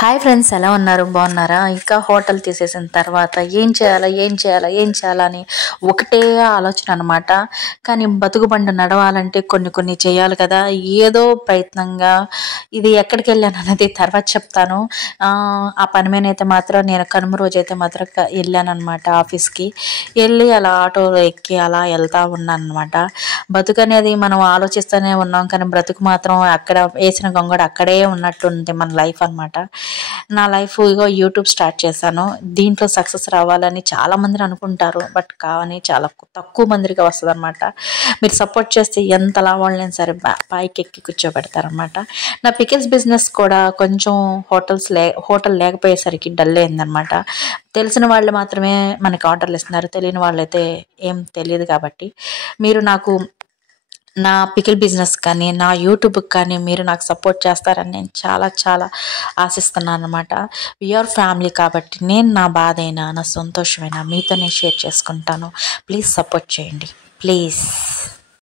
Hi friends, ఎలా ఉన్నారు? బాగున్నారా? ఇంకా హోటల్ తీసేసిన తర్వాత ఏం చేయాలా అని ఒకటే ఆలోచన అనమాట. కానీ బతుకు బండి నడవాలంటే కొన్ని చేయాలి కదా. ఏదో ప్రయత్నంగా ఇది ఎక్కడికి వెళ్ళాను అన్నది తర్వాత చెప్తాను. ఆ పని మీద అయితే మాత్రం నేను కనుమ రోజు అయితే మాత్రం వెళ్ళాను అనమాట. ఆఫీస్కి వెళ్ళి అలా ఆటోలో ఎక్కి అలా వెళ్తా ఉన్నాను అనమాట. బతుకు అనేది మనం ఆలోచిస్తూనే ఉన్నాం, కానీ బ్రతుకు మాత్రం అక్కడ వేసిన గొంగడు అక్కడే ఉన్నట్టుంది మన లైఫ్ అనమాట. నా లైఫ్ ఇగో యూట్యూబ్ స్టార్ట్ చేశాను. దీంట్లో సక్సెస్ రావాలని చాలామంది అనుకుంటారు, బట్ కానీ చాలా తక్కువ మందికి వస్తుంది అనమాట. మీరు సపోర్ట్ చేస్తే ఎంతలా వాళ్ళని సరే పైకి ఎక్కి కూర్చోబెడతారనమాట. నా పికిల్స్ బిజినెస్ కూడా కొంచెం హోటల్ లేకపోయేసరికి డల్ అయిందనమాట. తెలిసిన వాళ్ళు మాత్రమే మనకి ఆర్డర్లు ఇస్తున్నారు, తెలియని వాళ్ళైతే ఏం తెలియదు. కాబట్టి మీరు నాకు నా పికిల్ బిజినెస్ కానీ నా యూట్యూబ్కి కానీ మీరు నాకు సపోర్ట్ చేస్తారని నేను చాలా చాలా ఆశిస్తున్నాను అనమాట. వీఆర్ ఫ్యామిలీ కాబట్టి నేను నా బాధ అయినా నా సంతోషమైనా మీతోనే షేర్ చేసుకుంటాను. ప్లీజ్ సపోర్ట్ చేయండి, ప్లీజ్.